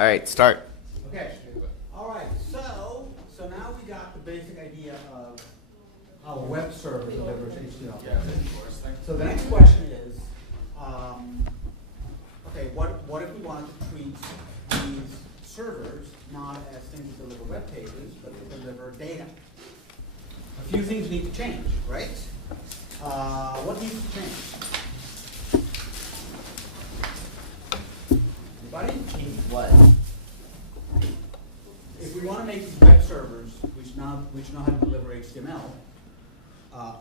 All right, start. Okay. All right. So now we got the basic idea of how a web server delivers HTML. So the next question is, okay, what if we wanted to treat these servers not as things that deliver web pages, but they deliver data? A few things need to change, right? What needs to change? Anybody? Change what? If we want to make these web servers, which know how to deliver HTML,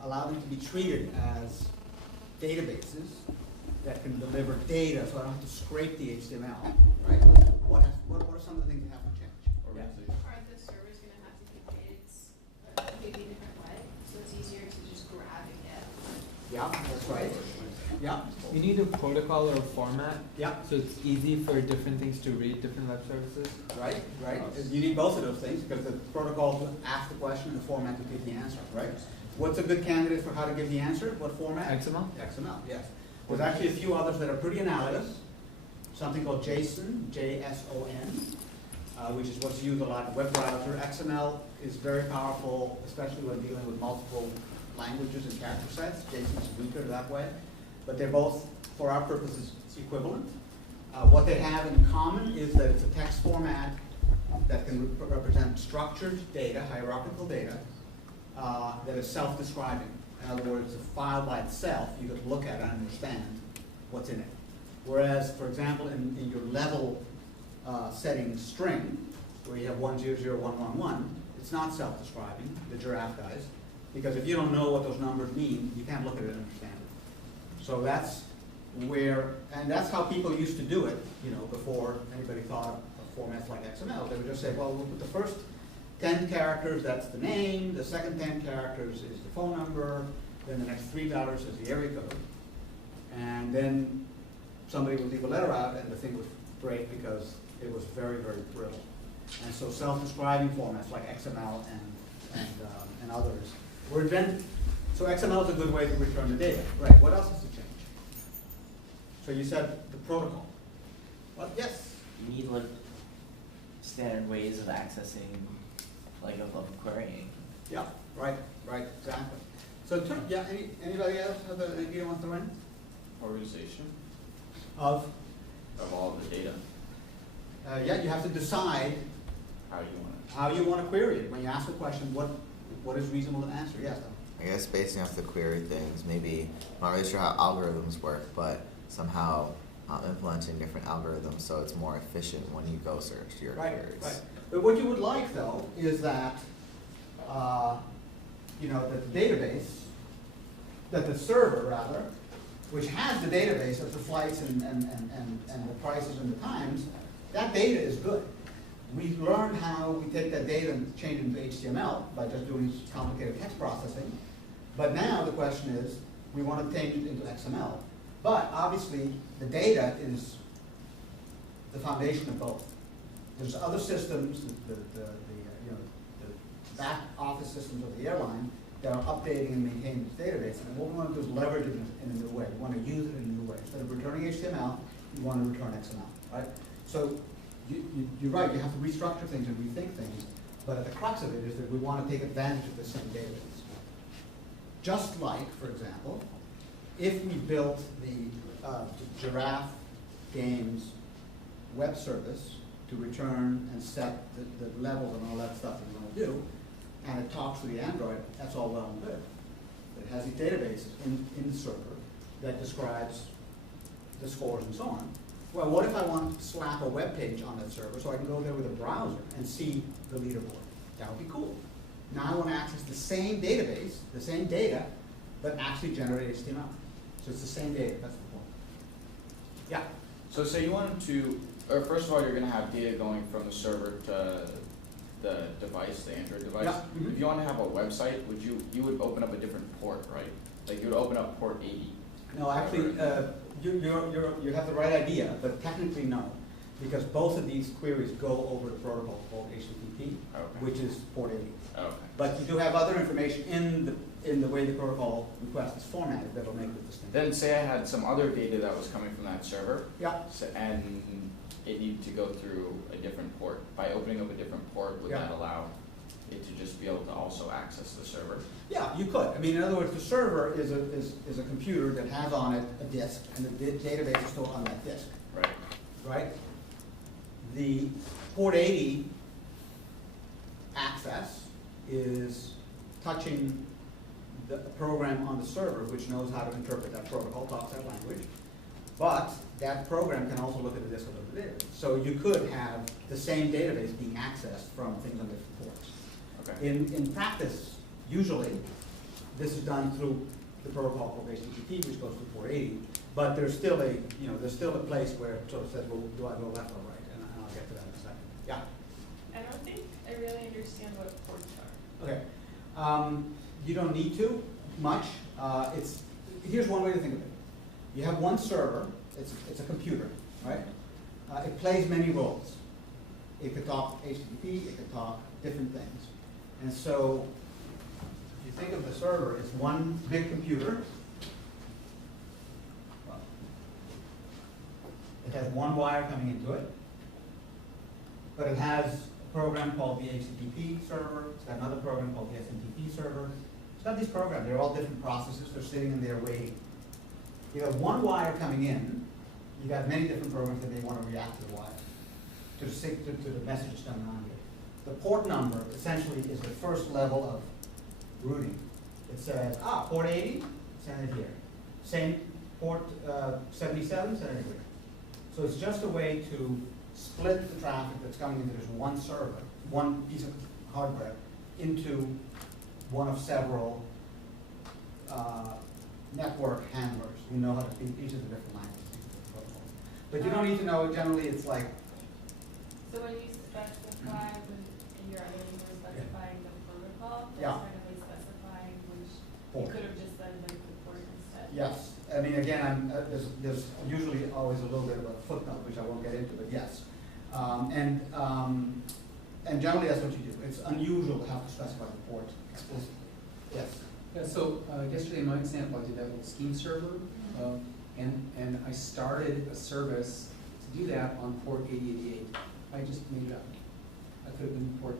allow them to be treated as databases that can deliver data, so I don't have to scrape the HTML, right? What are some of the things that have to change? Aren't the servers going to have to keep data a completely different way, so it's easier to just grab and get? Yeah, that's right. Yeah. You need a protocol or a format, Yeah. so it's easy for different things to read different web services. Right. You need both of those things because the protocol to ask the question and the format to give the answer, right? What's a good candidate for how to give the answer? What format? XML? XML, yes. There's actually a few others that are pretty analogous. Something called JSON, J-S-O-N, which is what's used a lot in web browser. XML is very powerful, especially when dealing with multiple languages and character sets. JSON is weaker that way. But they're both, for our purposes, equivalent. What they have in common is that it's a text format that can represent structured data, hierarchical data, that is self-describing. In other words, a file by itself, you could look at and understand what's in it. Whereas, for example, in your level setting string, where you have 1001111, it's not self-describing, the giraffe guys, because if you don't know what those numbers mean, you can't look at it and understand it. So that's where, and that's how people used to do it, you know, before anybody thought of formats like XML. They would just say, well, we'll put the first 10 characters, that's the name, the second 10 characters is the phone number, then the next 3 letters is the area code. And then somebody would leave a letter out and the thing would break because it was very, very brittle. And so self-describing formats like XML and others were invented. So XML is a good way to return the data. Right, what else has to change? So you said the protocol. Well, yes? You need like standard ways of accessing, like of querying. Yeah, right, exactly. So, yeah, anybody else have an idea want to throw in? Organization Of? all the data. Yeah, you have to decide How you want to query it. When you ask the question, what is reasonable to answer? Yes, Tom. I guess basing off the query things, maybe, I'm not really sure how algorithms work, but somehow implementing different algorithms so it's more efficient when you go search your queries. Right. But what you would like, though, is that, you know, that the database, that the server, rather, which has the database of the flights and the prices and the times, that data is good. We learned how we take that data and change it into HTML by just doing complicated text processing. But now the question is, we want to change it into XML. But obviously, the data is the foundation of both. There's other systems, the back office systems of the airline that are updating and maintaining this database. And what we want to do is leverage it in a new way. We want to use it in a new way. Instead of returning HTML, we want to return XML, right? So you're right, you have to restructure things and rethink things. But at the crux of it is that we want to take advantage of the same database. Just like, for example, if we built the Giraffe Games web service to return and set the levels and all that stuff that we want to do, and it talks to the Android, that's all well and good. It has these databases in the server that describes the scores and so on. Well, what if I want to slap a web page on that server so I can go there with a browser and see the leaderboard? That would be cool. Now I want to access the same database, the same data, but actually generate HTML. So it's the same data, that's the point. Yeah? So say you wanted to, or first of all, you're going to have data going from the server to the device, the Android device. Yeah. Mm-hmm. If you want to have a website, you would open up a different port, right? Like you would open up port 80. No, actually, you have the right idea, but technically no, because both of these queries go over the protocol called HTTP, Okay. which is port 80. Okay. But you do have other information in in the way the protocol request is formatted that'll make the distinction. Then say I had some other data that was coming from that server, Yeah, and it needed to go through a different port. By opening up a different port, would Yeah. that allow it to just be able to also access the server? yeah, you could. I mean, in other words, the server is a computer that has on it a disk, and the database is stored on that disk, Right. right? The port 80 access is touching the program on the server, which knows how to interpret that protocol, talks that language. But that program can also look at the disk and look at the database. So you could have the same database being accessed from things on different ports. Okay. In practice, usually, this is done through the protocol called HTTP, which goes to port 80. But there's still a, there's still a place where it sort of says, well, do I go left or right? And I'll get to that in a second. Yeah. I don't think I really understand what ports are. Okay. You don't need to much. Here's one way to think of it. You have one server. It's a computer, right? It plays many roles. It could talk HTTP. It could talk different things. And so, if you think of the server as one big computer, it has one wire coming into it, but it has a program called the HTTP server. It's got another program called the SMTP server. It's got these programs. They're all different processes. They're sitting in there waiting. You have one wire coming in. You got many different programs that may want to react to the wire, to the messages coming on here. The port number essentially is the first level of routing. It says, port 80, send it here. Same port 77, send it here. So it's just a way to split the traffic that's coming into this one server, one piece of hardware, into one of several network handlers who know how to speak each of the different languages. But you don't need to know, generally it's like, So when you specify, in your editing, you're specifying the protocol, that's Yeah. kind of like specifying which, you Port. could have just done like the port instead. yes. I mean, again, there's usually always a little bit of a footnote, which I won't get into, but yes. And generally that's what you do. It's unusual to have to specify the port explicitly. Yes. Yeah, so yesterday in my example, I did that with Scheme Server, and I started a service to do that on port 8088. I just made it up. I could have been port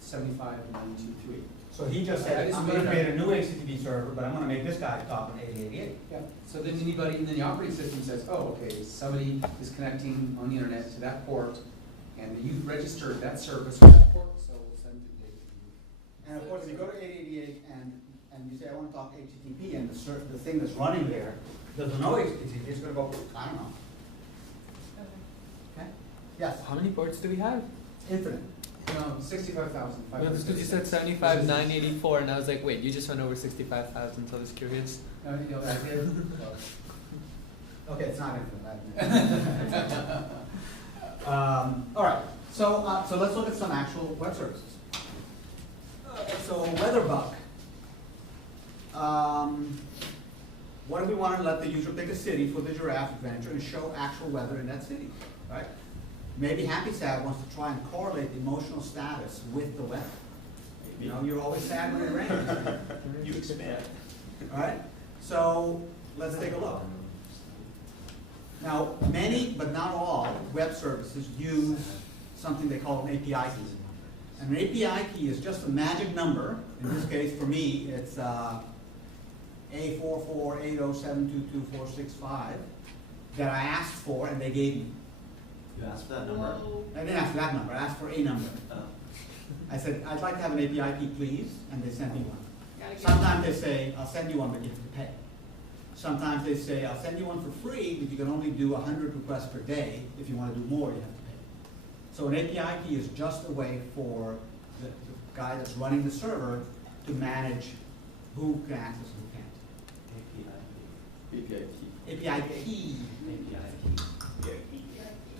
75923. So he just I said, just I'm going to made create a new HTTP server, but I'm going to make this guy talk on 8088. Yeah. So then then the operating system says, oh, okay, somebody is connecting on the internet to that port, and you've registered that service for that port, so we'll send it to HTTP. And of course, if you go to 8088 and you say, I want to talk HTTP, and the thing that's running there doesn't know HTTP, it's going to go, I don't know. Okay. Okay? Yes, How many ports do we have? infinite. No, 65,000. Because you said 75,984, and I was like, wait, you just went over 65,000, so I was curious. No, I did. Okay, it's not infinite. All right, so let's look at some actual web services. So WeatherBug. What if we want to let the user pick a city for the giraffe adventure and show actual weather in that city, right? Maybe Happy Sad wants to try and correlate the emotional status with the weather. You know, you're always sad when it rains. You expand. All right, so let's take a look. Now, many, but not all, web services use something they call an API key. And an API key is just a magic number. In this case, for me, it's A4480722465 that I asked for and they gave me. You asked for that number? Whoa. I didn't ask for that number, I asked for a number. Oh. I said, I'd like to have an API key, please, and they sent me one. Gotta get- Sometimes they say, I'll send you one, but you have to pay. Sometimes they say, I'll send you one for free, but you can only do 100 requests per day. If you want to do more, you have to pay. So an API key is just a way for the guy that's running the server to manage who can access and who can't. API key. API key, to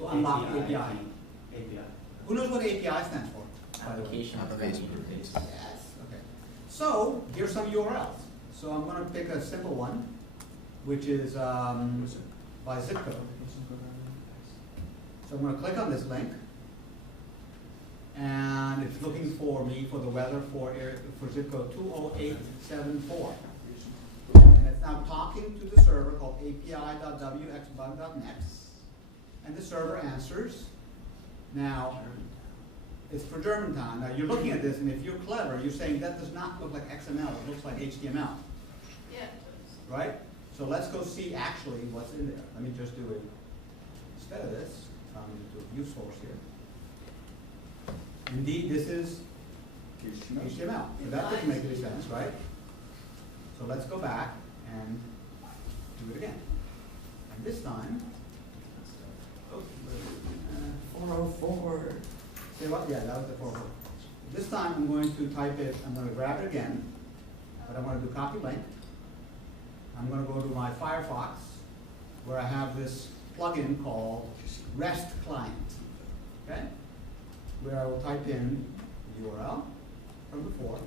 API. unlock the API. API. Who knows what API stands for? by the way? Application. Application. Yes, okay. So, here's some URLs. So I'm gonna pick a simple one, which is by zip code. So I'm gonna click on this link. and it's looking for me for the weather for zip code 20874. And it's now talking to the server called api.wxbug.next, and the server answers. Now, it's for German time. Now, you're looking at this, and if you're clever, you're saying that does not look like XML, it looks like HTML, Yeah, it does. right? So let's go see actually what's in there. Let me just do it. Instead of this, I'm going to do a view source here. Indeed, this is HTML. So that doesn't make any sense, right? So let's go back and do it again. And this time, 404. say what? Yeah, that was the 404. This time I'm going to type it, I'm going to grab it again, but I'm going to do copy link. I'm going to go to my Firefox, where I have this plugin called REST Client, okay? Where I will type in the URL from before.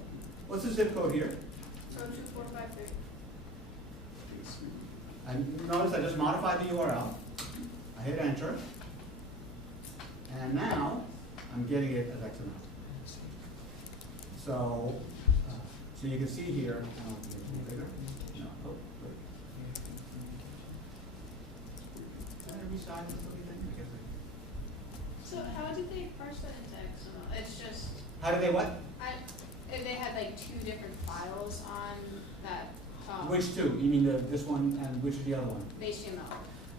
What's the zip code here? So 2453. And notice I just modified the URL. I hit enter. And now I'm getting it as XML. So, so you can see here, I don't know if it's a little bigger. No. Oh, wait. Can I resize this little thing? I guess So how did they parse that into XML? It's just, How do they what? if they had like two different files on that Which two? You mean this one and which is the other one? HTML.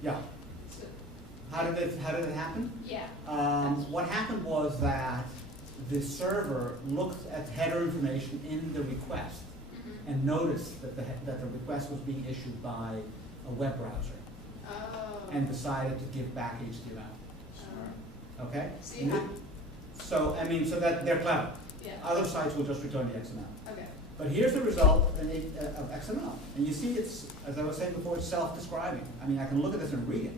Yeah. So, How did it happen? yeah. What happened was that the server looked at header information in the request Mhm. and noticed that the request was being issued by a web browser Oh. and decided to give back HTML. Okay? So you have, So, I mean, so that they're clever. yeah, Other sites will just return the XML. okay. But here's the result of XML. And you see it's, as I was saying before, it's self-describing. I mean, I can look at this and read it.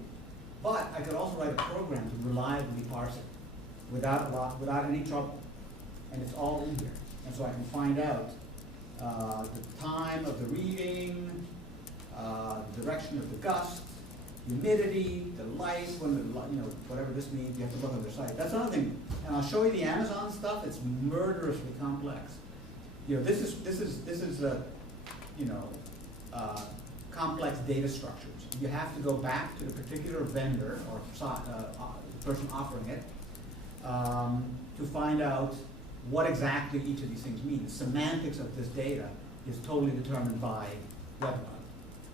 But I could also write a program to reliably parse it without any trouble. And it's all in here. And so I can find out the time of the reading, the direction of the gust, humidity, the light, when the, whatever this means, you have to look on their site. That's another thing. And I'll show you the Amazon stuff. It's murderously complex. This is complex data structures. You have to go back to the particular vendor or person offering it to find out what exactly each of these things mean. The semantics of this data is totally determined by web development.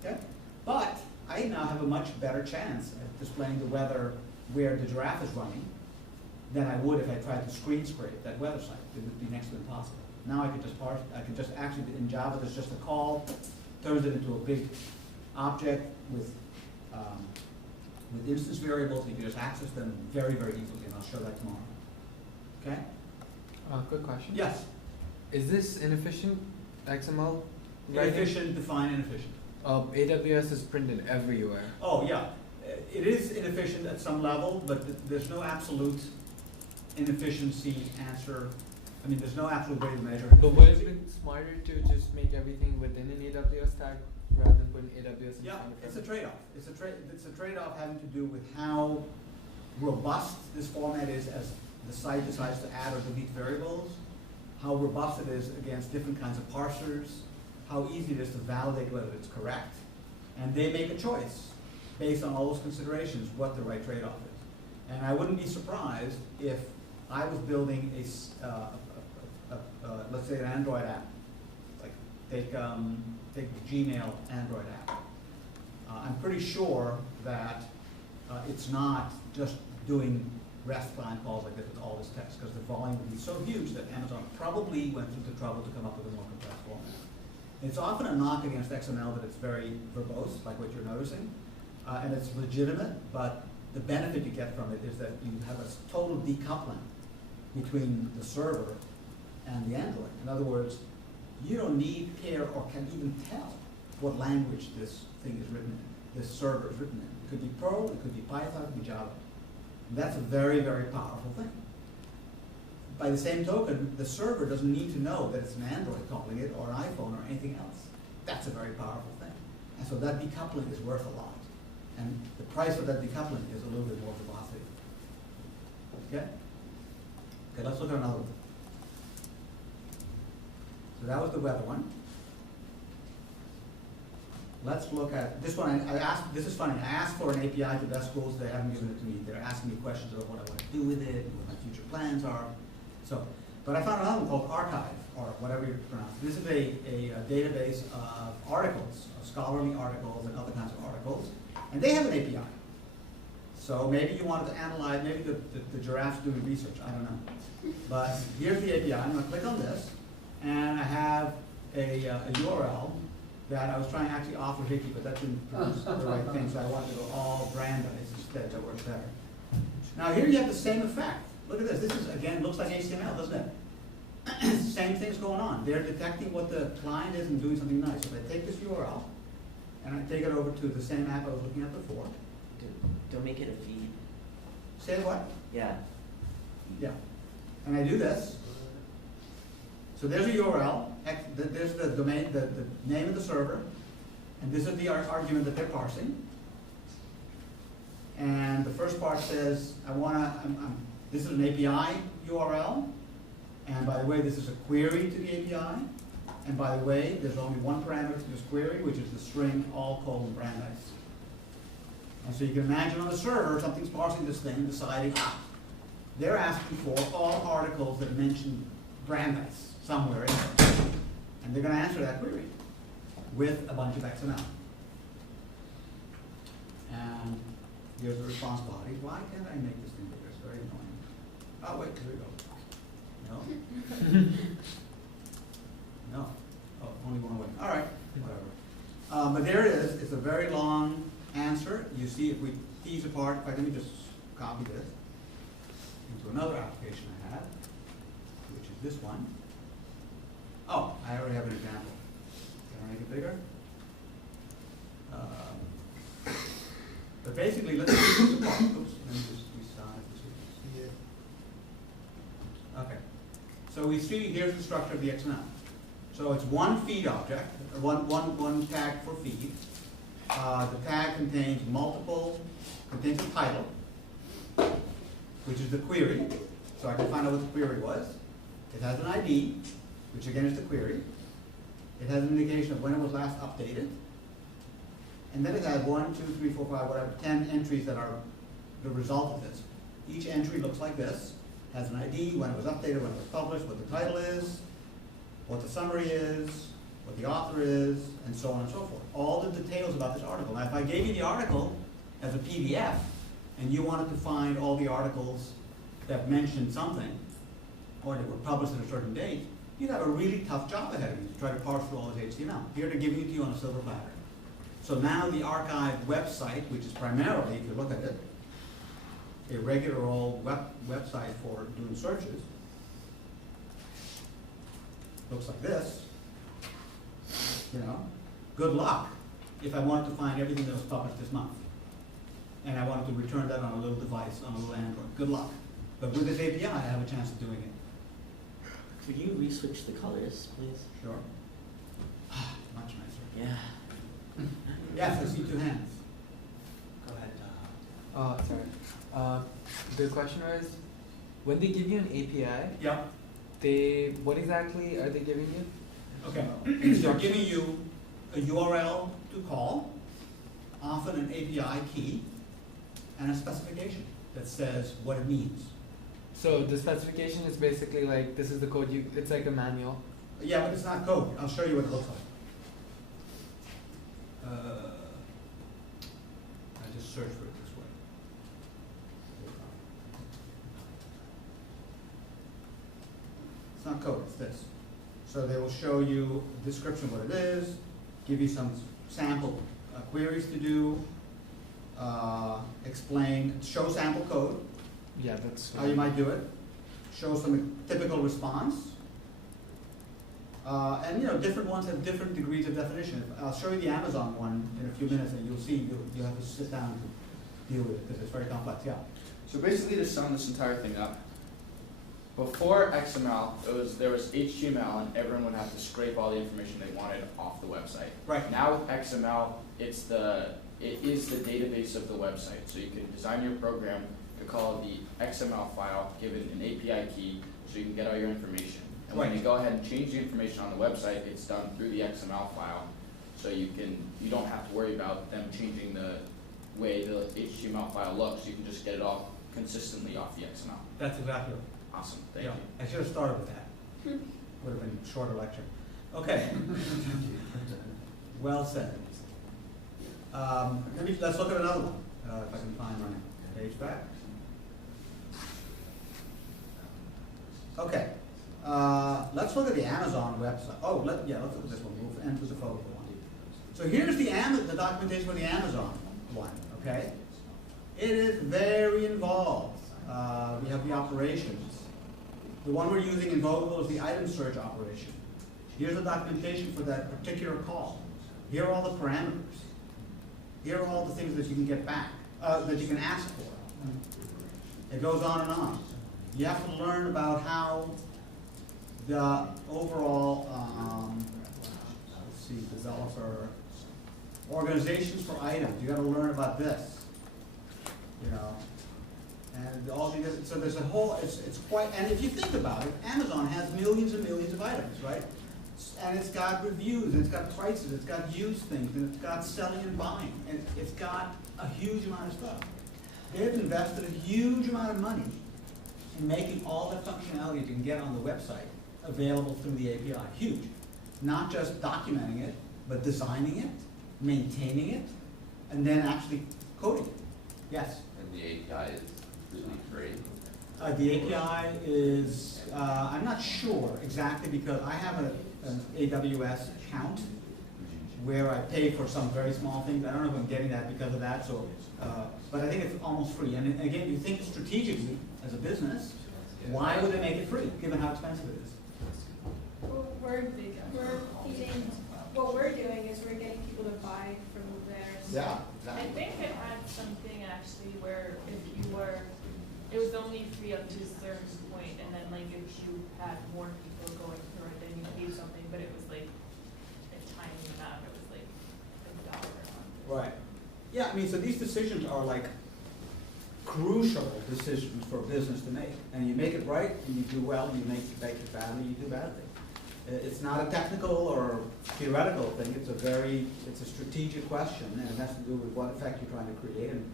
Okay? But I now have a much better chance at displaying the weather where the giraffe is running than I would if I tried to screen scrape that weather site. It would be next to impossible. Now I could just parse, I could just actually, in Java, there's just a call, turns it into a big object with instance variables. You can just access them very, very easily, and I'll show that tomorrow. Okay? Quick question. Yes. Is this inefficient XML writing? Inefficient, define inefficient. AWS is printed everywhere. Oh, yeah. It is inefficient at some level, but there's no absolute inefficiency answer. I mean, there's no absolute way to measure it. But would it have been smarter to just make everything within an AWS tag rather than putting AWS in Yeah, front of it's a it? trade-off. It's a trade-off having to do with how robust this format is as the site decides to add or delete variables, how robust it is against different kinds of parsers, how easy it is to validate whether it's correct. And they make a choice based on all those considerations, what the right trade-off is. And I wouldn't be surprised if I was building let's say an Android app, like take the Gmail Android app. I'm pretty sure that it's not just doing REST client calls like this with all this text, because the volume would be so huge that Amazon probably went through the trouble to come up with a more complex format. It's often a knock against XML that it's very verbose, like what you're noticing, and it's legitimate, but the benefit you get from it is that you have a total decoupling between the server and the Android. In other words, you don't need, care, or can even tell what language this thing is written in, this server is written in. It could be Perl, it could be Python, it could be Java. And that's a very, very powerful thing. By the same token, the server doesn't need to know that it's an Android calling it, or an iPhone, or anything else. That's a very powerful thing. And so that decoupling is worth a lot. And the price of that decoupling is a little bit more velocity. Okay? Okay, let's look at another one. So that was the weather one. Let's look at, this one, I asked, this is funny, I asked for an API to best schools, they haven't given it to me. They're asking me questions about what I want to do with it, what my future plans are. So, but I found another one called Archive, or whatever you pronounce it. This is a database of articles, of scholarly articles and other kinds of articles, and they have an API. So maybe you wanted to analyze, maybe the giraffe's doing research, I don't know. But here's the API, I'm gonna click on this, and I have a URL that I was trying to actually offer Vicky, but that didn't produce the right thing, so I wanted to go all Brandeis instead, that works better. Now here you have the same effect. Look at this, this is, again, looks like HTML, doesn't it? Same thing's going on. They're detecting what the client is and doing something nice. So if I take this URL, and I take it over to the same app I was looking at before. Don't make it a feed. Say what? Yeah. Yeah. And I do this. So there's a URL, there's the domain, the name of the server, and this is the argument that they're parsing. And the first part says, this is an API URL, and by the way, this is a query to the API, and by the way, there's only one parameter to this query, which is the string all::Brandeis. And so you can imagine on the server, something's parsing this thing and deciding, they're asking for all articles that mention Brandeis somewhere in there. And they're going to answer that query with a bunch of XML. And here's the response body. Why can't I make this thing bigger? It's very annoying. Oh, wait, here we go. No? No. Oh, only one way. All right, whatever. But there it is. It's a very long answer. You see, if we tease apart, in fact, let me just copy this into another application I have, which is this one. Oh, I already have an example. Can I make it bigger? But basically, let's tease this apart. Oops, let me just resize this so you can see it. Okay. So we see here's the structure of the XML. So it's one feed object, or one tag for feed. The tag contains contains a title, which is the query. So I can find out what the query was. It has an ID, which again is the query. It has an indication of when it was last updated. And then it has 1, 2, 3, 4, 5, whatever, 10 entries that are the result of this. Each entry looks like this, has an ID, when it was updated, when it was published, what the title is, what the summary is, what the author is, and so on and so forth. All the details about this article. Now, if I gave you the article as a PDF, and you wanted to find all the articles that mentioned something, or that were published at a certain date, you'd have a really tough job ahead of you to try to parse through all this HTML. Here they're giving it to you on a silver platter. So now the archive website, which is primarily, if you look at it, a regular old website for doing searches, looks like this. You know, good luck if I wanted to find everything that was published this month. And I wanted to return that on a little device, on a little Android. Good luck. But with this API, I have a chance of doing it. Could you re-switch the colors, please? Sure. Much nicer. Yeah. Yes, I see two hands. Go ahead. Sorry. The question was, when they give you an API, Yeah. what exactly are they giving you? Okay. They're giving you a URL to call, often an API key, and a specification that says what it means. So the specification is basically like, this is the code it's like a manual. Yeah, but it's not code. I'll show you what it looks like. I just searched for it this way. It's not code, it's this. So they will show you a description of what it is, give you some sample queries to do, show sample code, Yeah, that's how you might do it, show some typical response. And different ones have different degrees of definition. I'll show you the Amazon one in a few minutes, and you'll see you'll have to sit down to deal with it because it's very complex. Yeah. So basically, to sum this entire thing up, before XML, there was HTML, and everyone would have to scrape all the information they wanted off the website. Right. Now with XML, it's the it is the database of the website. So you can design your program to call the XML file, give it an API key, so you can get all your information. And when you go ahead and change the information on the website, it's done through the XML file. So you don't have to worry about them changing the way the HTML file looks. You can just get it all consistently off the XML. That's exactly right. Awesome, thank Yeah, you. I should have started with that. Would have been a shorter lecture. Okay. Well said. Let's look at another one, if I can find my page back. Okay. Let's look at the Amazon website. Oh, let's look at this one. We'll enter the photo one. So here's the documentation for the Amazon one, okay? It is very involved. We have the operations. The one we're using in Vogel is the item search operation. Here's the documentation for that particular call. Here are all the parameters. Here are all the things that you can get back, that you can ask for. It goes on and on. You have to learn about how the overall, let's see, developer, organizations for items, you gotta learn about this, you know. And all the, so there's a whole, it's quite, and if you think about it, Amazon has millions and millions of items, right? And it's got reviews, and it's got prices, it's got used things, and it's got selling and buying, and it's got a huge amount of stuff. They've invested a huge amount of money in making all the functionality you can get on the website available through the API. Huge. Not just documenting it, but designing it, maintaining it, and then actually coding it. Yes? And the API is really free. The API is, I'm not sure exactly because I have an AWS account where I pay for some very small things. I don't know if I'm getting that because of that, so, but I think it's almost free. And again, you think strategically as a business, why would they make it free, given how expensive it is? Well, what we're doing is we're getting people to buy from theirs. Yeah, I think it had something actually where if you were, it was only free up to a certain point, and then like if you had more people going through it, then you paid something, but it was like a tiny amount, it was like $1 a month. Right. Yeah, I mean, so these decisions are like crucial decisions for a business to make. And you make it right, and you do well, you make it badly, you do badly. It's not a technical or theoretical thing, it's a strategic question, and it has to do with what effect you're trying to create and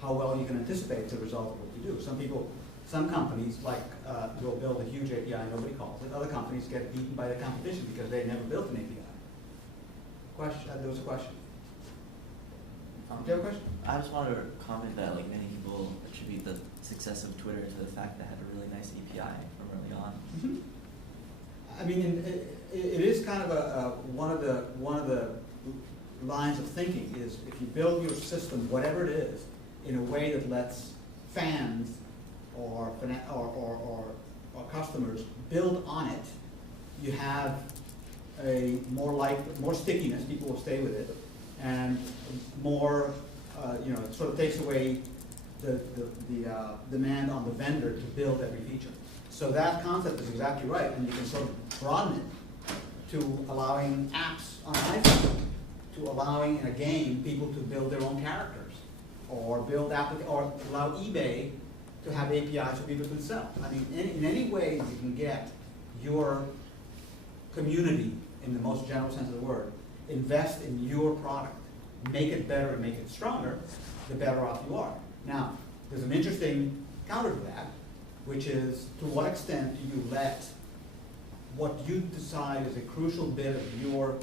how well you can anticipate the result of what you do. Some companies will build a huge API and nobody calls it. Other companies get beaten by the competition because they never built an API. There was a question. Do you have a question? I just wanted to comment that like many people attribute the success of Twitter to the fact that it had a really nice API from early on. Mm-hmm. I mean, it is kind of one of the lines of thinking is if you build your system, whatever it is, in a way that lets fans or customers build on it, you have a more stickiness. People will stay with it, and more, it sort of takes away the demand on the vendor to build every feature. So that concept is exactly right, and you can sort of broaden it to allowing apps on iPhone, to allowing in a game people to build their own characters, or or allow eBay to have APIs for people to sell. I mean, in any way you can get your community, in the most general sense of the word, invest in your product, make it better and make it stronger, the better off you are. Now, there's an interesting counter to that, which is to what extent do you let what you decide is a crucial bit of your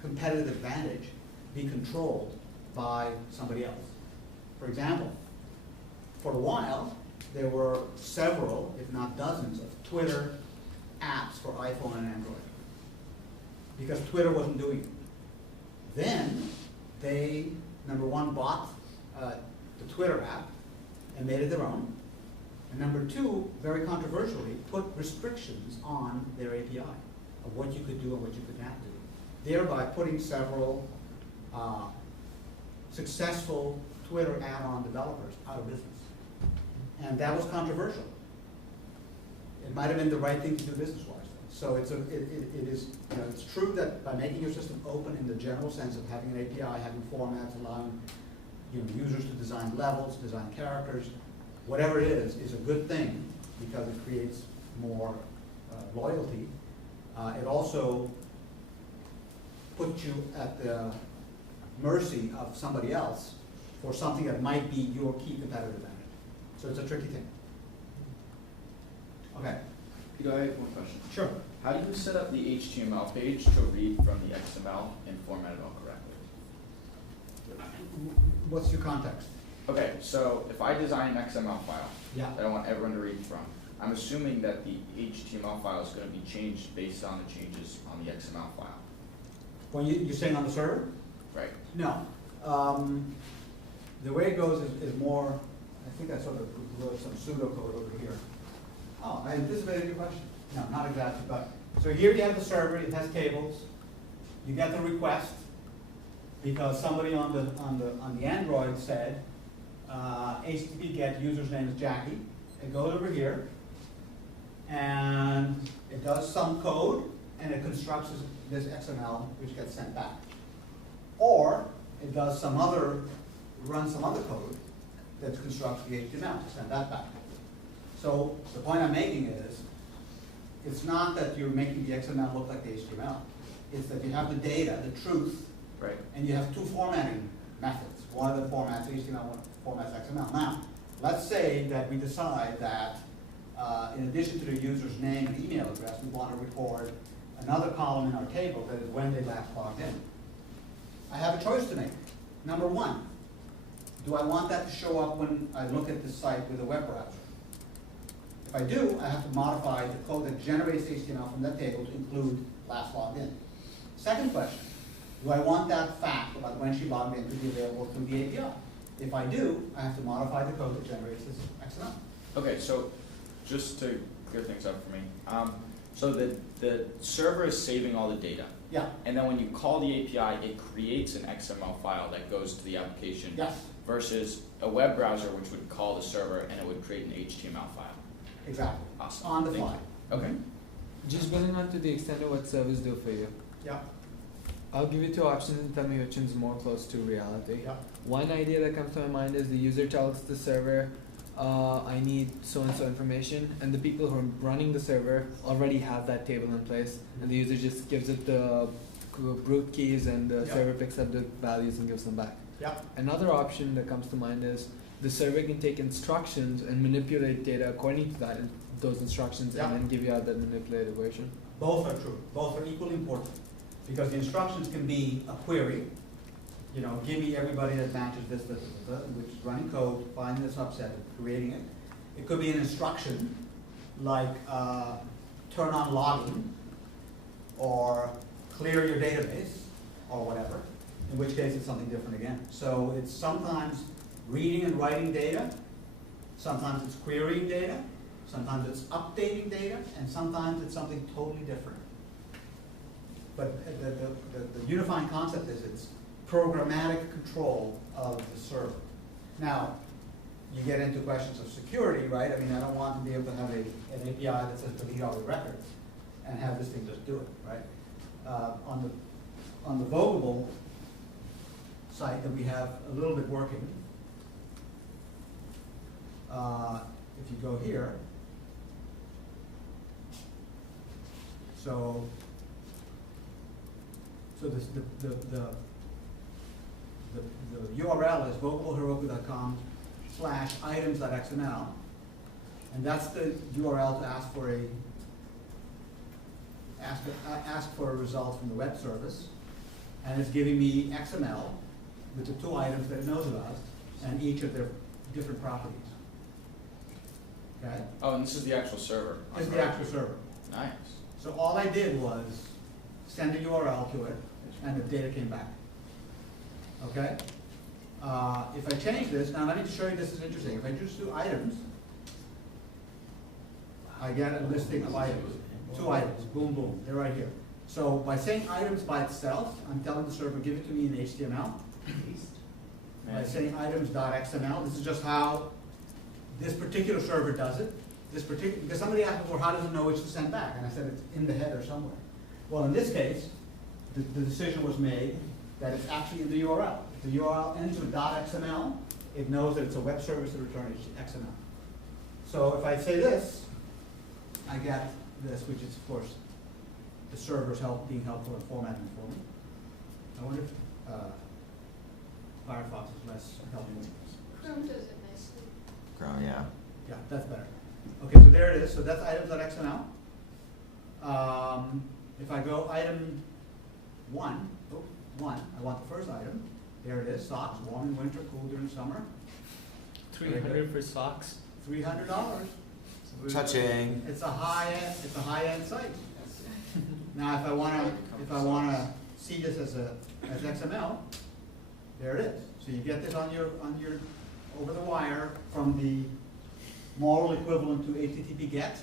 competitive advantage be controlled by somebody else. For example, for a while, there were several, if not dozens, of Twitter apps for iPhone and Android because Twitter wasn't doing it. Then they, number one, bought the Twitter app and made it their own. And number two, very controversially, put restrictions on their API of what you could do and what you could not do, thereby putting several successful Twitter add-on developers out of business. And that was controversial. It might have been the right thing to do business-wise. So it's it is, you know, it's true that by making your system open in the general sense of having an API, having formats, allowing, you know, users to design levels, design characters, whatever it is a good thing because it creates more loyalty. It also puts you at the mercy of somebody else for something that might be your key competitive advantage. So it's a tricky thing. Okay. Peter, I have one question. Sure. How do you set up the HTML page to read from the XML and format it all correctly? What's your context? Okay, so if I design an XML file Yeah. that I want everyone to read from, I'm assuming that the HTML file is going to be changed based on the changes on the XML file. When you're saying on the server? Right. No. The way it goes is more, I think I sort of wrote some pseudocode over here. Oh, I anticipated your question. No, not exactly, but, so here you have the server, it has tables. You get the request because somebody on the Android said, HTTP get user's name is Jackie. It goes over here and it does some code and it constructs this XML which gets sent back. Or it does some other, runs some other code that constructs the HTML to send that back. So the point I'm making is, it's not that you're making the XML look like the HTML. It's that you have the data, the truth, Right. and you have two formatting methods. One of the formats HTML, one formats XML. Now, let's say that we decide that in addition to the user's name and email address, we want to record another column in our table that is when they last logged in. I have a choice to make. Number one, do I want that to show up when I look at the site with a web browser? If I do, I have to modify the code that generates HTML from that table to include last logged in. Second question, do I want that fact about when she logged in to be available through the API? If I do, I have to modify the code that generates this XML. Okay, so just to clear things up for me, so the server is saving all the data. Yeah. And then when you call the API, it creates an XML file that goes to the application. Yes. Versus a web browser which would call the server and it would create an HTML file. Exactly. Awesome. On the Thank fly. you. Okay. Just going on to the extent of what servers do for you. Yeah. I'll give you two options and tell me which one's more close to reality. Yeah. One idea that comes to my mind is the user tells the server, I need so-and-so information, and the people who are running the server already have that table in place, and the user just gives it the root keys and the Yeah. server picks up the values and gives them back. Yeah. Another option that comes to mind is the server can take instructions and manipulate data according to that, those instructions, Yeah. and then give you out that manipulated version. Both are true. Both are equally important. Because the instructions can be a query, you know, give me everybody that matches this, which is running code, finding the subset, creating it. It could be an instruction like turn on logging or clear your database or whatever, in which case it's something different again. So it's sometimes reading and writing data, sometimes it's querying data, sometimes it's updating data, and sometimes it's something totally different. But the unifying concept is it's programmatic control of the server. Now, you get into questions of security, right? I mean, I don't want to be able to have an API that says delete all the records and have this thing just do it, right? On the Vogable site that we have a little bit working, if you go here, so this, the URL is vocableheroku.com/items.xml, and that's the URL to ask for a result from the web service, and it's giving me XML with the two items that it knows about and each of their different properties. Okay? Oh, and this is the actual server. This is the actual server. Nice. So all I did was send a URL to it, and the data came back. Okay? If I change this, now let me show you, this is interesting. If I just do items, I get a listing of items. 2 items, boom, boom, they're right here. So by saying items by itself, I'm telling the server, give it to me in HTML. By saying items.xml, this is just how this particular server does it. this particular, because somebody asked before, how does it know which to send back? And I said it's in the header somewhere. Well, in this case, the decision was made that it's actually in the URL. If the URL ends with .xml, it knows that it's a web service that returns XML. So if I say this, I get this, which is, of course, the server's being helpful in formatting for me. I wonder if Firefox is less helpful. Chrome does it nicely. Grown, yeah. Yeah, that's better. Okay, so there it is. So that's items.xml. If I go item 1, I want the first item. There it is, socks, warm in winter, cool during summer. $300 for socks. $300. Touching. It's a high-end site. Now, if I wanna see this as XML, there it is. So you get this on your over the wire from the moral equivalent to HTTP GET.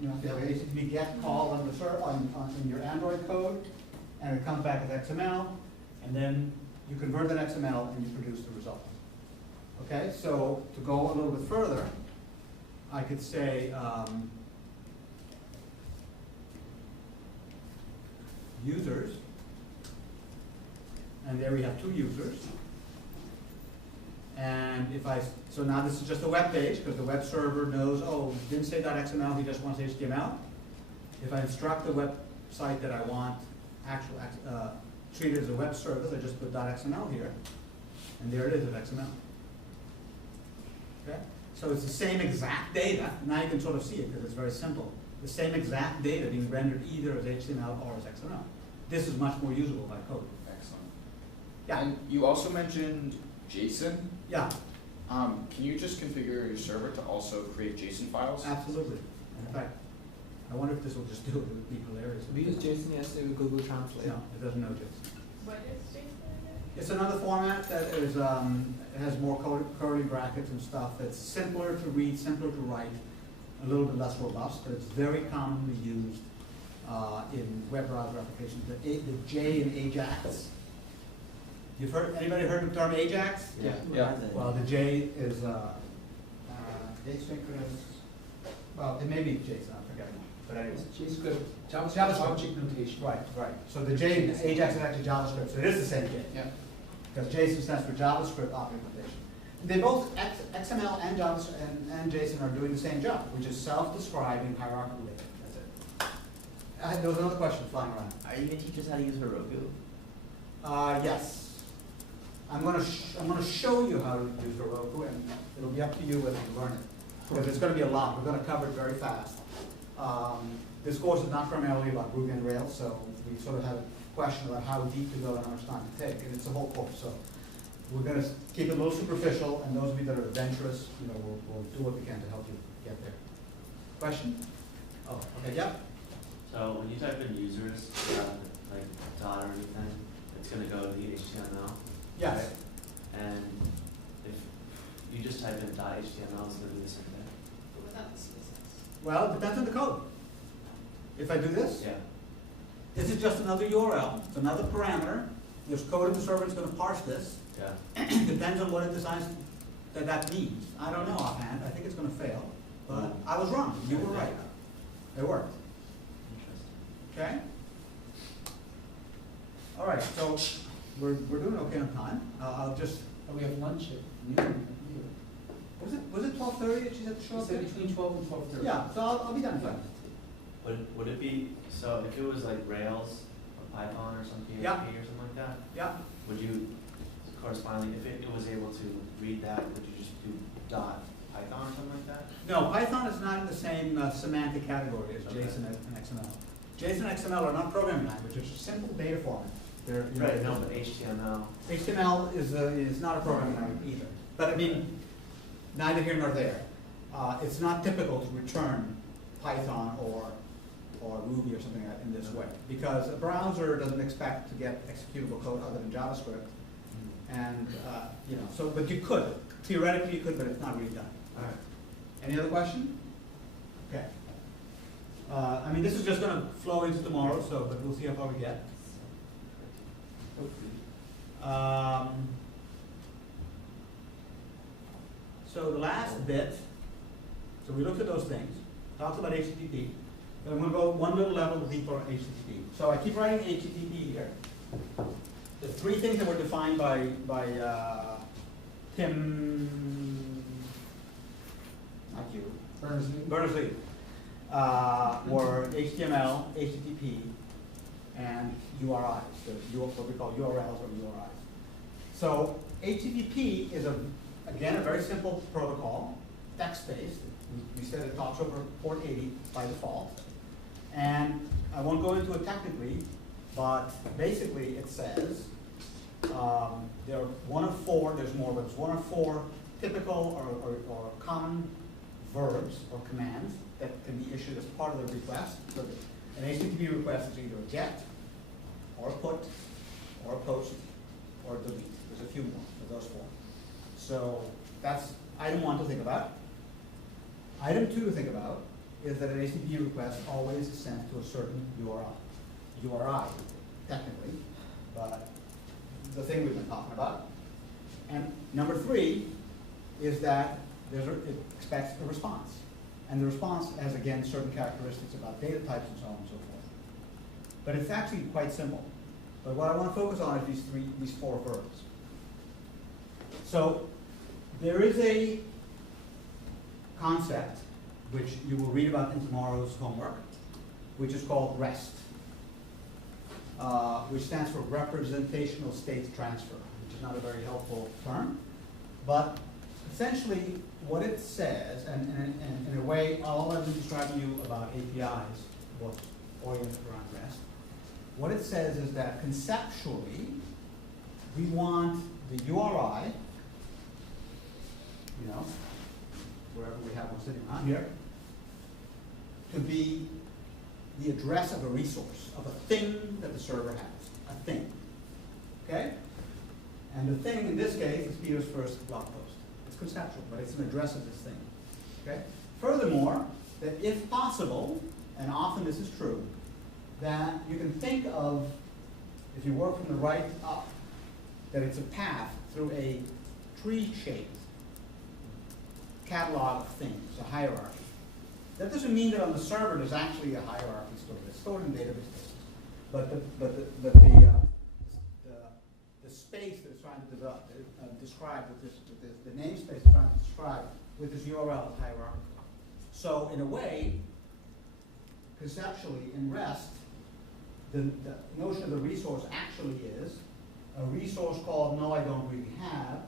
You know, if you have an HTTP GET call on the in your Android code, and it comes back as XML, and then you convert that XML and you produce the result. Okay, so to go a little bit further, I could say users, and there we have 2 users. And so now this is just a web page, because the web server knows, oh, didn't say .xml, he just wants HTML. If I instruct the website that I want treated as a web service, I just put .xml here, and there it is at XML. Okay? So it's the same exact data. Now you can sort of see it, because it's very simple. The same exact data being rendered either as HTML or as XML. This is much more usable by code. Excellent. Yeah. And you also mentioned JSON. Yeah, Can you just configure your server to also create JSON files? absolutely. In fact, I wonder if this will just do it. It would be hilarious. We used JSON yesterday with Google Translate. No, it doesn't know JSON. What is JSON again? It's another format that is, it has more curly brackets and stuff. It's simpler to read, simpler to write, a little bit less robust, but it's very commonly used in web browser applications. The J in Ajax. Anybody heard the term Ajax? Yeah. Yeah. Well, the J is asynchronous. Well, it may be JSON, I forget. But anyways. JavaScript, JavaScript. object notation. Right. So the J in Ajax is actually JavaScript, so it is the same J. Yeah. Because JSON stands for JavaScript object notation. They both, XML and JavaScript and JSON are doing the same job, which is self-describing hierarchical data. That's it. There was another question flying around. Are you gonna teach us how to use Heroku? Yes. I'm gonna show you how to use Heroku, and it'll be up to you whether you learn it. Because it's gonna be a lot. We're gonna cover it very fast. This course is not primarily about Ruby and Rails, so we sort of had a question about how deep to go and how much time to take, and it's a whole course. So we're gonna keep it a little superficial, and those of you that are adventurous, you know, we'll do what we can to help you get there. Question? Oh, okay, yep. So when you type in users, like dot or anything, it's gonna go to the HTML. Yes. And if you just type in .html, it's gonna be the same thing. But without the CSS. Well, it depends on the code. If I do this, Yeah. this is just another URL, it's another parameter. There's code in the server that's going to parse this. Yeah. Depends on what it decides that means. I don't know offhand. I think it's going to fail, but I was wrong. You were right. It worked. Interesting. Okay. All right. So we're doing okay on time. I'll just. We have lunch at noon. Was it 12:30 that she said to show She up? said between 12 and 12:30. Yeah. So I'll be done in 5 minutes. Would it be, so if it was like Rails or Python or some PHP Yeah. or something like that, Yeah. would you correspondingly, if it was able to read that, would you just do dot Python or something like that? No, Python is not in the same semantic category as Okay. JSON and XML. JSON and XML are not programming languages; it's simple data format. They're, you know, Right, no, but HTML, HTML is not a programming language either. But I mean, neither here nor there. It's not typical to return Python or Ruby or something like that in this way, because a browser doesn't expect to get executable code other than JavaScript. And you know, so but you could theoretically you could, but it's not really done. all right. Any other question? Okay. I mean, this is just going to flow into tomorrow, so but we'll see how far we get. So the last bit So we looked at those things, talked about HTTP, but I'm going to go one little level deeper on HTTP. So I keep writing HTTP here. The three things that were defined by Tim, not you, Berners-Lee, were HTML, HTTP, and URIs, what we call URLs or URIs. So HTTP is, again, a very simple protocol, text-based. We said it talks over port 80 by default. And I won't go into it technically, but basically it says there are one of four, there's more, but it's one of four typical or common verbs or commands that can be issued as part of the request. So an HTTP request is either a get, or a put, or a post, or a delete. There's a few more of those four. So that's item one to think about. Item two to think about is that an HTTP request always is sent to a certain URI, technically, but the thing we've been talking about. And number three is that it expects a response. And the response has, again, certain characteristics about data types and so on and so forth. But it's actually quite simple. But what I want to focus on is these four verbs. So there is a concept which you will read about in tomorrow's homework, which is called REST, which stands for Representational State Transfer, which is not a very helpful term. But essentially what it says, and in a way, all I've been describing you about APIs was oriented around REST. What it says is that conceptually, we want the URI, wherever we have one sitting around here, to be the address of a resource, of a thing that the server has, a thing, okay? And the thing in this case is Peter's first blog post. It's conceptual, but it's an address of this thing, okay? Furthermore, that if possible, and often this is true, that you can think of, if you work from the right up, that it's a path through a tree-shaped catalog of things, a hierarchy. That doesn't mean that on the server there's actually a hierarchy stored. It's stored in databases. But the space that it's trying to describe with this, the namespace it's trying to describe with this URL is hierarchical. So in a way, conceptually in REST, the notion of the resource actually is a resource called no I don't really have,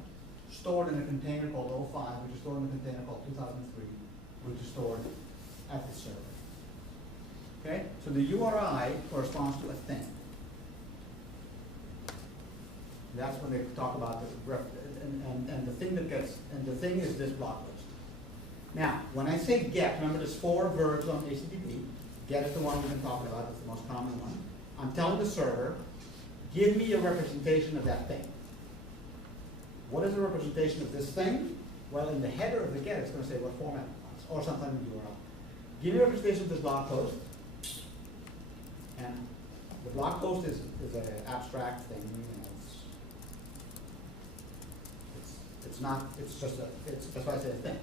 stored in a container called 05, which is stored in a container called 2003, which is stored at the server. Okay? So the URI corresponds to a thing. That's when they talk about and the thing that gets, and the thing is this blog post. Now, when I say get, remember there's four verbs on HTTP. Get is the one we've been talking about, it's the most common one. I'm telling the server, give me a representation of that thing. What is a representation of this thing? Well, in the header of the get, it's going to say what format it wants, or something in the URL. Give me a representation of this blog post. And the blog post is an abstract thing. That's why I say a thing.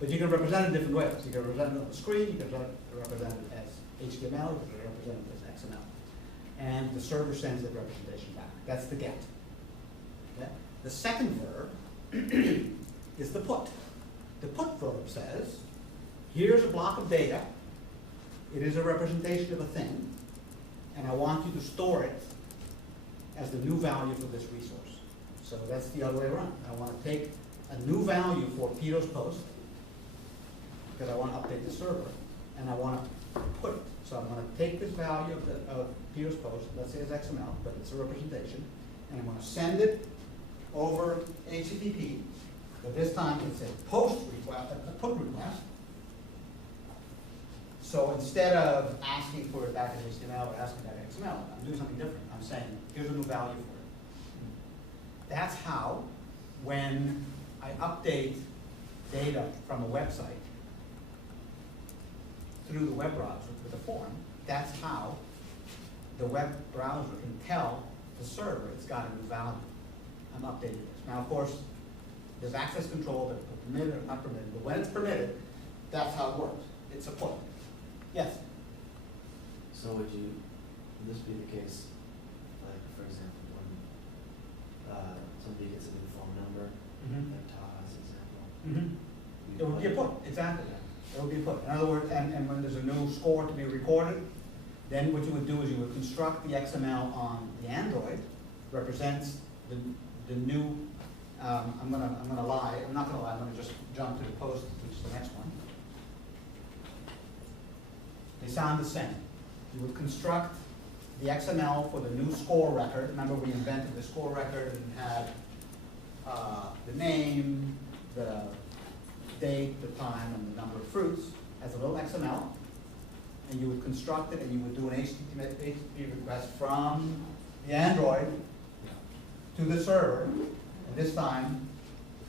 But you can represent it in different ways. You can represent it on the screen, you can represent it as HTML, you can represent it as XML. And the server sends that representation back. That's the get. Okay? The second verb is the put. The put verb says, here's a block of data, it is a representation of a thing, and I want you to store it as the new value for this resource. So that's the other way around. I want to take a new value for Peter's post, because I want to update the server, and I want to put it. So I'm going to take this value of Peter's post, let's say it's XML, but it's a representation, and I'm going to send it over HTTP, but this time it's a post request, a put request. So instead of asking for it back in HTML or asking back in XML, I'm doing something different. I'm saying, here's a new value for it. That's how, when I update data from a website through the web browser with a form, that's how the web browser can tell the server it's got a new value. I'm updating this. Now, of course, there's access control that permitted or not permitted, but when it's permitted, That's how it works. It's a put. Yes? So would this be the case, like, for example, when, somebody gets a new phone number, like Taha's example? It would be a put, exactly. It would be a put. In other words, and when there's a new score to be recorded, then what you would do is you would construct the XML on the Android, represents the new, I'm gonna lie, I'm not gonna lie, I'm gonna just jump to the post, which is the next one. They sound the same. You would construct the XML for the new score record. Remember, we invented the score record and had the name, the date, the time, and the number of fruits as a little XML. And you would construct it, and you would do an HTTP request from the Android to the server. And this time,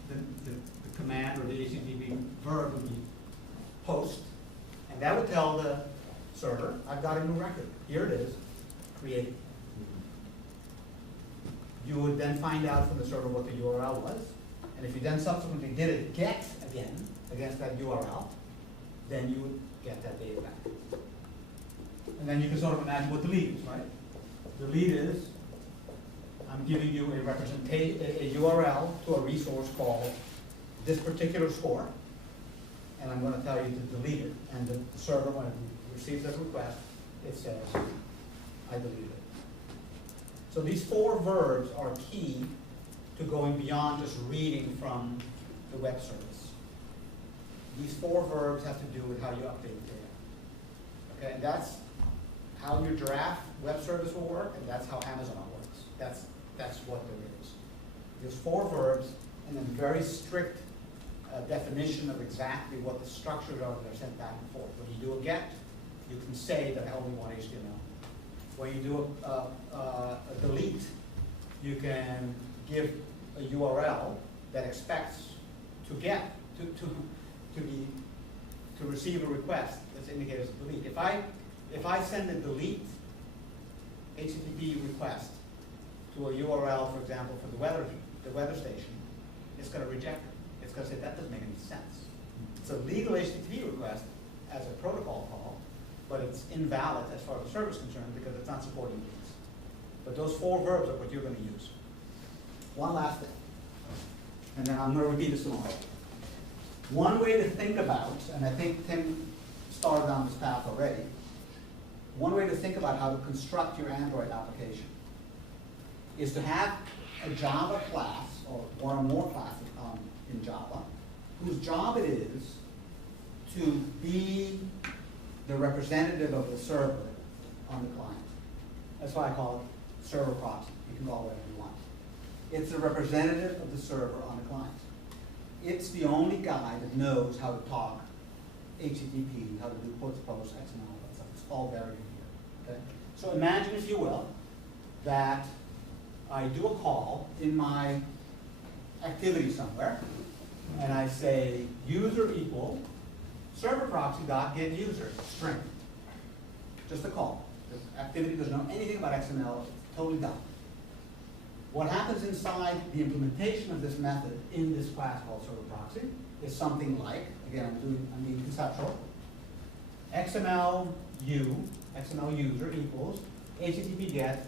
the command or the HTTP verb would be post. And that would tell the server, I've got a new record. Here it is, created. You would then find out from the server what the URL was. And if you then subsequently did a get again against that URL, then you would get that data back. And then you can sort of imagine what delete is, right? Delete is, I'm giving you a URL to a resource called this particular score, and I'm going to tell you to delete it. And the server, when it receives that request, it says, I deleted it. So these 4 verbs are key to going beyond just reading from the web service. These 4 verbs have to do with how you update data. Okay, and that's how your giraffe web service will work, and that's how Amazon works. That's what there is. There's 4 verbs, and then very strict definition of exactly what the structures are that are sent back and forth. When you do a get, you can say that I only want HTML. When you do a delete, you can give a URL that expects to get to receive a request that's indicated as a delete. If I send a delete HTTP request to a URL, for example, for the weather station, it's going to reject it. It's going to say that doesn't make any sense. It's a legal HTTP request as a protocol call, but it's invalid as far as the server is concerned because it's not supporting these. But those 4 verbs are what you're going to use. One last thing, and then I'm going to repeat this tomorrow. One way to think about, and I think Tim started on this path already, one way to think about how to construct your Android application is to have a Java class, or one or more classes in Java, whose job it is to be the representative of the server on the client. That's why I call it server proxy. You can call it whatever you want. It's the representative of the server on the client. It's the only guy that knows how to talk HTTP, how to do puts, posts, XML, all that stuff. It's all buried in here. Okay? So imagine, if you will, that I do a call in my activity somewhere, and I say user equal server proxy dot get user string. Just a call. The activity doesn't know anything about XML. It's totally done. What happens inside the implementation of this method in this class called server proxy is something like, again, I'm being conceptual. XML user equals HTTP get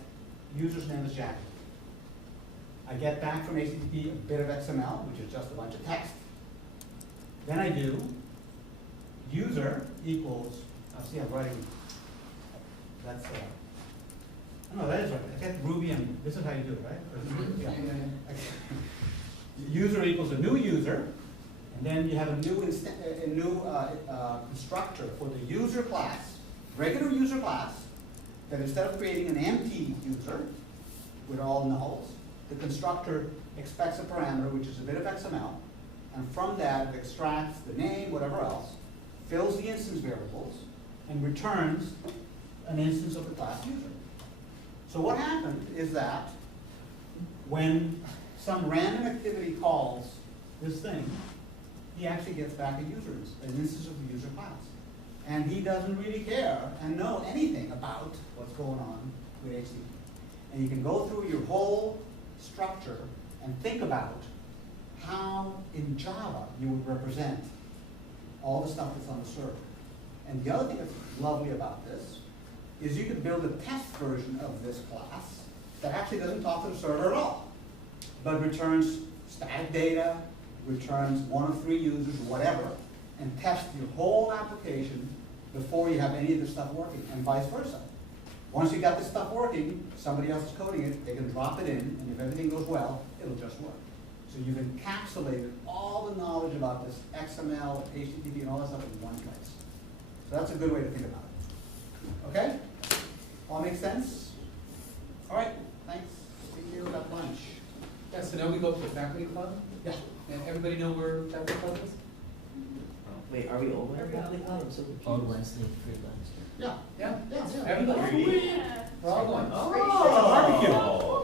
user's name is Jack. I get back from HTTP a bit of XML, which is just a bunch of text. Then I do user equals, see, I'm writing, that's, no, that is right. I get Ruby, and this is how you do it, right? Yeah. User equals a new user, and then you have a new constructor for the user class, regular user class, that instead of creating an empty user with all nulls, the constructor expects a parameter, which is a bit of XML, and from that it extracts the name, whatever else, fills the instance variables, and returns an instance of the class user. So what happened is that when some random activity calls this thing, he actually gets back an instance of the user class. And he doesn't really care and know anything about what's going on with HTTP. And you can go through your whole structure and think about how in Java you would represent all the stuff that's on the server. And the other thing that's lovely about this is you can build a test version of this class that actually doesn't talk to the server at all, but returns static data, returns 1 of 3 users, whatever, and test your whole application before you have any of this stuff working, and vice versa. Once you got this stuff working, somebody else is coding it, they can drop it in, and if everything goes well, it'll just work. So you've encapsulated all the knowledge about this XML, HTTP, and all that stuff in one place. So that's a good way to think about it. Okay? All make sense? All right, thanks. See you at lunch. Yeah, so now we go to the faculty club, Yeah. and everybody know where faculty club is? Wait, are we over at Faculty Club? I'm so confused. On Wednesday, free lunch. Yeah. Yeah? Yeah. Everybody? Yeah. We're all going.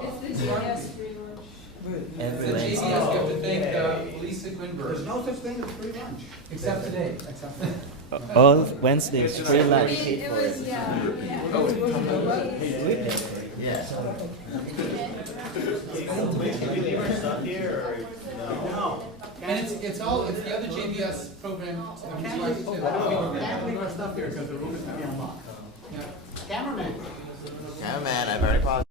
It's the JBS free lunch. It's Every the Wednesday. JBS, you have to thank Lisa Gwynberg. There's no such thing as free lunch. Except today. Except for Oh, Wednesdays, free lunch. It was, yeah. Oh, it was Yeah. No. And it's all, it's the other JBS program. Can't leave our stuff here because the room is gonna be unlocked. Yeah. Cameraman. Yeah, man, I've already paused.